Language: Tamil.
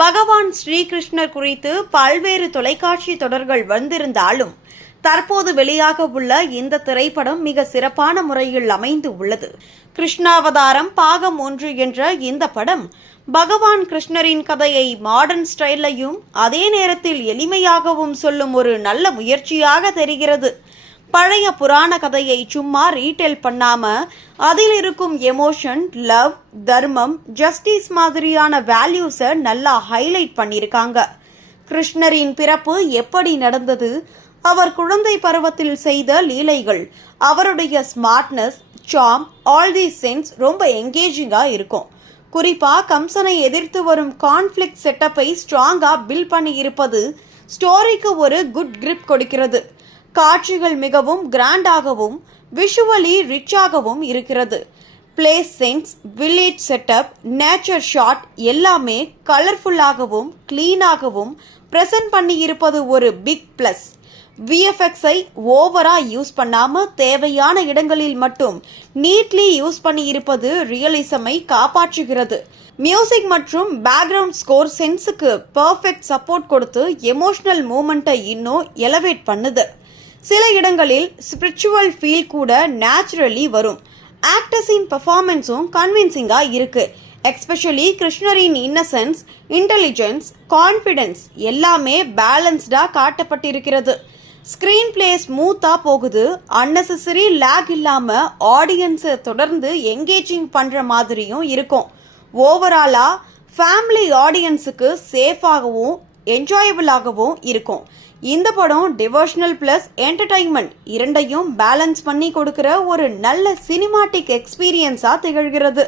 பகவான் ஸ்ரீகிருஷ்ணர் குறித்து பல்வேறு தொலைக்காட்சி தொடர்கள் வந்திருந்தாலும் தற்போது வெளியாக உள்ள இந்த திரைப்படம் மிக சிறப்பான முறையில் அமைந்து உள்ளது. கிருஷ்ணாவதாரம் பாகம் 1 என்ற இந்த படம் பகவான் கிருஷ்ணரின் கதையை மாடர்ன் ஸ்டைலையும் அதே நேரத்தில் எளிமையாகவும் சொல்லும் ஒரு நல்ல முயற்சியாக தெரிகிறது. பழைய புராண கதையை சும்மா ரீடெல் பண்ணாம அதில் இருக்கும் எமோஷன், லவ், தர்மம், ஜஸ்டிஸ் மாதிரியான வேல்யூஸை நல்லா ஹைலைட் பண்ணியிருக்காங்க. கிருஷ்ணரின் பிறப்பு எப்படி நடந்தது, அவர் குழந்தை பருவத்தில் செய்த லீலைகள், அவருடைய smartness, charm, all these sense ரொம்ப என்கேஜிங்கா இருக்கும். குறிப்பா கம்சனை எதிர்த்து வரும் கான்ஃபிளிக்ட் செட்டப்பை ஸ்ட்ராங்கா பில்ட் பண்ணி இருப்பது ஸ்டோரிக்கு ஒரு குட் கிரிப் கொடுக்கிறது. காட்சிகள் மிகவும் கிராண்டாகவும் விஷுவலி ரிச்சாகவும் இருக்கிறது. Places, village setup, nature shot எல்லாமே கலர்ஃபுல்லாகவும் கிளீனாகவும் பிரசன்ட் பண்ணி இருப்பது ஒரு பிக் பிளஸ். விஎஃப்எக்ஸை ஓவரா யூஸ் பண்ணாம தேவையான இடங்களில் மட்டும் நீட்லி யூஸ் பண்ணி இருப்பது ரியலிசமை காப்பாற்றுகிறது. மியூசிக் மற்றும் பேக்ரவுண்ட் ஸ்கோர் சென்ஸுக்கு பெர்ஃபெக்ட் சப்போர்ட் கொடுத்து எமோஷனல் மூமெண்ட்டை இன்னும் எலவேட் பண்ணுது. சில இடங்களில் ஸ்பிரிச்சுவல் ஃபீல் கூட நேச்சுரலி வரும். ஆக்டர்ஸின் பெர்ஃபார்மன்ஸும் கன்வின்சிங்கா இருக்கு. எஸ்பெஷலி கிருஷ்ணரின் இன்னசென்ஸ், இன்டெலிஜென்ஸ், கான்ஃபிடன்ஸ் எல்லாமே பேலன்ஸ்டா காட்டப்பட்டிருக்கிறது. ஸ்கிரீன் பிளே ஸ்மூத்தா போகுது. அன்னெசரி லேக் இல்லாம ஆடியன்ஸை தொடர்ந்து என்கேஜிங் பண்ற மாதிரியும் இருக்கும். ஓவராலா ஃபேமிலி ஆடியன்ஸுக்கு சேஃபாகவும் என்ஜாயபிளாகவும் இருக்கும். இந்த படம் டிவோஷனல் பிளஸ் என்டர்டைன்மெண்ட் இரண்டையும் பேலன்ஸ் பண்ணி கொடுக்கிற ஒரு நல்ல சினிமாட்டிக் எக்ஸ்பீரியன்ஸா திகழ்கிறது.